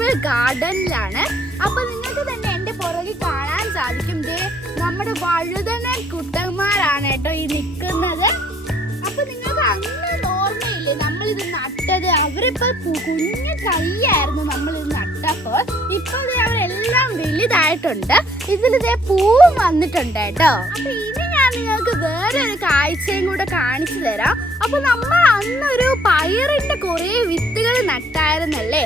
Vegetable ഗാർഡനിലാണ്. അപ്പൊ നിങ്ങൾക്ക് തന്നെ എന്റെ പുറകിൽ കാണാൻ സാധിക്കും, നമ്മുടെ വഴുതന കുട്ടന്മാരാണ് കേട്ടോ ഈ നിൽക്കുന്നത്. അപ്പൊ നിങ്ങൾക്ക് അങ്ങനെ ഓർമ്മയില്ലേ നമ്മളിത് നട്ടത്? അവരിപ്പോ കുഞ്ഞു തൈയായിരുന്നു നമ്മളിത് നട്ടപ്പോൾ. ഇപ്പൊ അവരെല്ലാം വലുതായിട്ടുണ്ട്. ഇതിലിതേ പൂവും വന്നിട്ടുണ്ട് കേട്ടോ. അപ്പൊ ഇനി ഞാൻ നിങ്ങൾക്ക് വേറൊരു കാഴ്ചയും കൂടെ കാണിച്ചു തരാം. അപ്പൊ നമ്മൾ അന്നൊരു പയറിന്റെ കുറെ വിത്തുകൾ നട്ടായിരുന്നല്ലേ?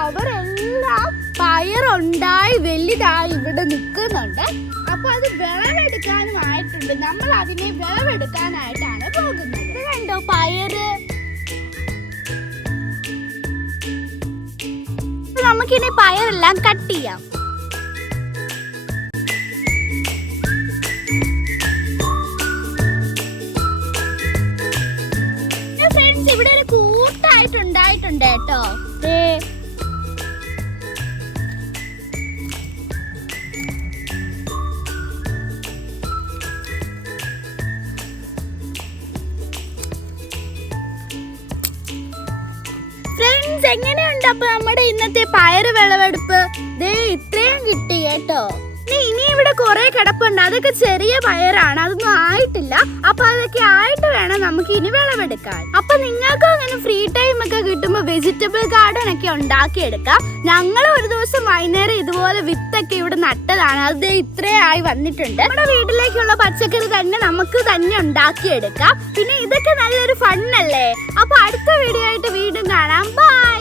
അവരെല്ലാം പയറുണ്ടായി വലുതായി ഇവിടെ നിൽക്കുന്നുണ്ട്. അപ്പൊ അത് വിളവെടുക്കാനുമായിട്ടുണ്ട്. നമ്മൾ അതിനെ വിളവെടുക്കാനായിട്ടാണ് പോകുന്നത്. കണ്ടോ പയറ്? നമുക്കിനി പയറെല്ലാം കട്ട് ചെയ്യാം. ഫ്രണ്ട്സ്, ഇവിടെ ഒരു കൂട്ടായിട്ടുണ്ടായിട്ടുണ്ട് കേട്ടോ. ഫ്രണ്ട്സ്, എങ്ങനെയുണ്ട് അപ്പൊ നമ്മുടെ ഇന്നത്തെ പയറ് വിളവെടുപ്പ്? ഇത്രയും കിട്ടി കേട്ടോ. ഇനി ഇവിടെ കുറെ കിടപ്പുണ്ട്. അതൊക്കെ ചെറിയ പയറാണ്, അതൊന്നും ആയിട്ടില്ല. അപ്പൊ അതൊക്കെ ആയിട്ട് വേണം നമുക്ക് ഇനി വിളവെടുക്കാൻ. അപ്പൊ നിങ്ങൾക്കും അങ്ങനെ ഫ്രീ ടൈം ഒക്കെ കിട്ടുമ്പോ വെജിറ്റബിൾ ഗാർഡൻ ഒക്കെ ഉണ്ടാക്കിയെടുക്കാം. ഞങ്ങൾ ഒരു ദിവസം വൈകുന്നേരം ഇതുപോലെ വിത്തൊക്കെ ഇവിടെ നട്ടതാണ്. അത് ഇത്രയായി വന്നിട്ടുണ്ട്. നമ്മുടെ വീട്ടിലേക്കുള്ള പച്ചക്കറി തന്നെ നമുക്ക് തന്നെ ഉണ്ടാക്കിയെടുക്കാം. പിന്നെ ഇതൊക്കെ നല്ലൊരു ഫണ്ണല്ലേ? അപ്പൊ അടുത്ത വീഡിയോ ആയിട്ട് വീണ്ടും കാണാം. ബൈ.